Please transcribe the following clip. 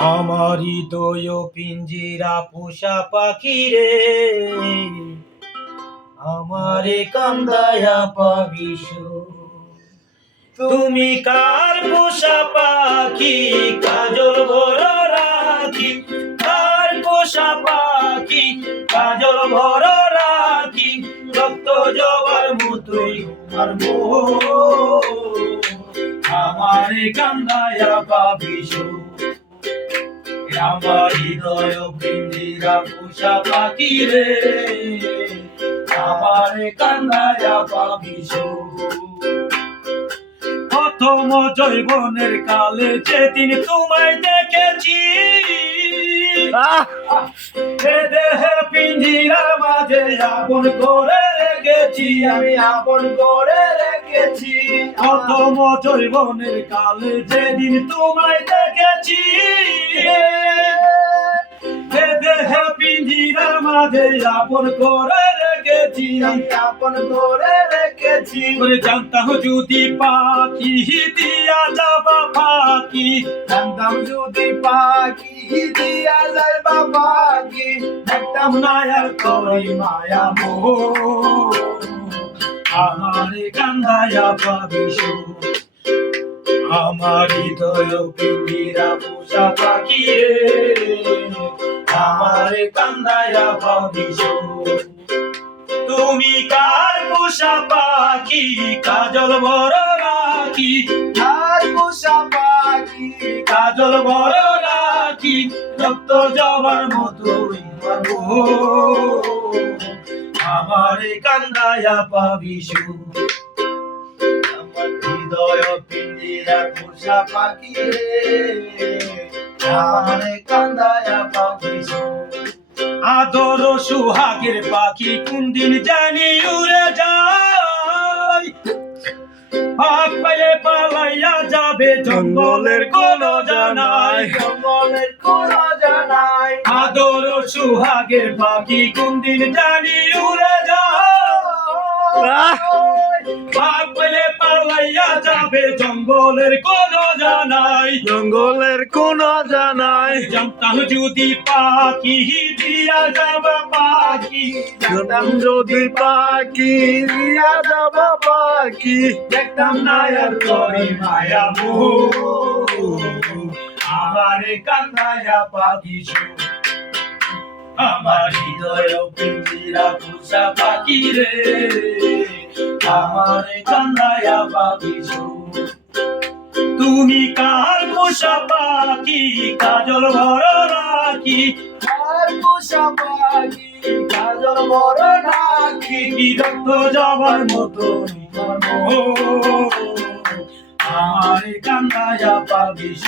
আমার হৃদয় পিঞ্জিরা পোষা পাখি রে। আমারে কান্দায়া পাবিস তুমি কার পোষা পাখি? কাজল ভর রাখি। কার পোষা পাখি? কাজল ভর রাখি। রক্ত জবার মতোই আমার মোহ। আমারে কান্দায়া পাবিস আমার হৃদয় পিঞ্জিরা পোষা পাখি রে। আমার কান্দায়া পাবিস প্রথম জৈবনের কালে যেদিন তোমায় দেখেছি এ দেহের পিঞ্জিরার মাঝে আপন করে রেখেছি আমি আপন করে রেখেছি। প্রথম জৈবনের কালে যেদিন তোমায় দেখেছি পিঞ্জিরার আপন করে রেখেছি। আপন করে রেখেছি। ওরে জানতাম যদি পাখি দিয়া যাবা পাখি। জানতাম যদি পাখি দিয়া যাইবা পাখি। দেখতাম না আর তোরই মায়া মোহ। আমার কান্দায়া পাবিস আমার হৃদয় পিঞ্জিরা পোষা পাখি রে। আমার কান্দায়া পাবিস তুমি কার পোষা পাখি? কাজল বড় রাখি কার পোষা পাখি? কাজল বড় রাখি রক্ত জবার মতোই আমারে কান্দায়া পাবিসু হৃদয় পিঞ্জিরা পোষা পাখি রে। আমারে কান্দায়া সুহাগের পাখি কোন দিন জানি উড়ে যায়। পাক পায়ে পালাইয়া যাবে জঙ্গলের কোন জানাই। জঙ্গলের কোন জানাই আদর সুহাগের পাখি কোন দিন জানি উড়ে যায়। পাক পায়ে পালাইয়া যাবে জঙ্গলের কোন জানাই। জঙ্গলের কোন জানাই। জানতাম যদি পাখি দিয়া যাব পাখি। জানতাম যদি পাখি দিয়া যাব পাখি। দেখতাম না আর করি মায়া মোহ আমারে কান্দায়া পাখিছু আমার হৃদয় পিঞ্জিরা পোষা পাখি রে। আমারে কান্দায়া পাখিছু তুমি কার পোষা পাখি কাজল ভর রাখি কার পোষা পাখি কাজল ভর রাখি রক্ত যাবার মতো আমার কান্দায়া পাবিস